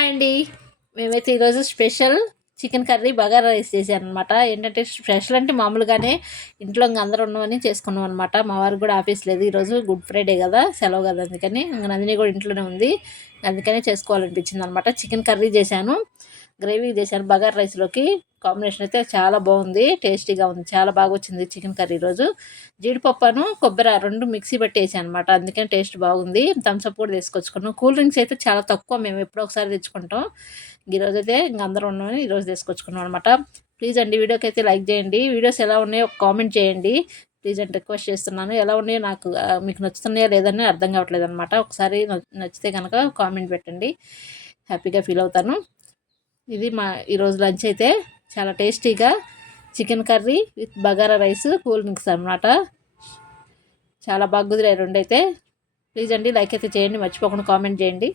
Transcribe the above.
Hi అండి. మేమైతే ఈరోజు special chicken curry bagara rice చేశాను అనమాట. ఏంటంటే స్పెషల్ అంటే మామూలుగానే ఇంట్లో ఇంక అందరూ ఉన్నామని చేసుకున్నాం అనమాట. మా వారికి కూడా ఆఫీస్ లేదు, ఈరోజు గుడ్ ఫ్రైడే కదా, సెలవు కదా, అందుకని ఇంక నందిని కూడా ఇంట్లోనే ఉంది, అందుకనే చేసుకోవాలనిపించింది అనమాట. చికెన్ కర్రీ చేశాను, గ్రేవీ చేశాను. బగారా రైస్లోకి కాంబినేషన్ అయితే చాలా బాగుంది, టేస్టీగా ఉంది, చాలా బాగా వచ్చింది చికెన్ కర్రీ. ఈరోజు జీడిపప్పును కొబ్బరి రెండు మిక్సీ పెట్టేసాను అనమాట, అందుకని టేస్ట్ బాగుంది. థమ్స్అప్ కూడా తీసుకొచ్చుకున్నాం. కూల్ డ్రింక్స్ అయితే చాలా తక్కువ, మేము ఎప్పుడో ఒకసారి తెచ్చుకుంటాం. ఈరోజు అయితే ఇంక అందరూ ఉన్నామని ఈరోజు తీసుకొచ్చుకున్నాం అనమాట. ప్లీజ్ అండి, వీడియోకి అయితే లైక్ చేయండి, వీడియోస్ ఎలా ఉన్నాయో కామెంట్ చేయండి ప్లీజ్ అని రిక్వెస్ట్ చేస్తున్నాను. ఎలా ఉన్నాయో నాకు మీకు నచ్చుతున్నాయా లేదని అర్థం కావట్లేదు అనమాట. ఒకసారి నచ్చితే కనుక కామెంట్ పెట్టండి, హ్యాపీగా ఫీల్ అవుతాను. ఇది మా ఈరోజు లంచ్ అయితే చాలా టేస్టీగా chicken curry with bagara rice cool drinks అనమాట. చాలా బాగా కుదిరాయి రెండు అయితే. ప్లీజ్ అండి లైక్ అయితే చేయండి, మర్చిపోకుండా కామెంట్ చేయండి.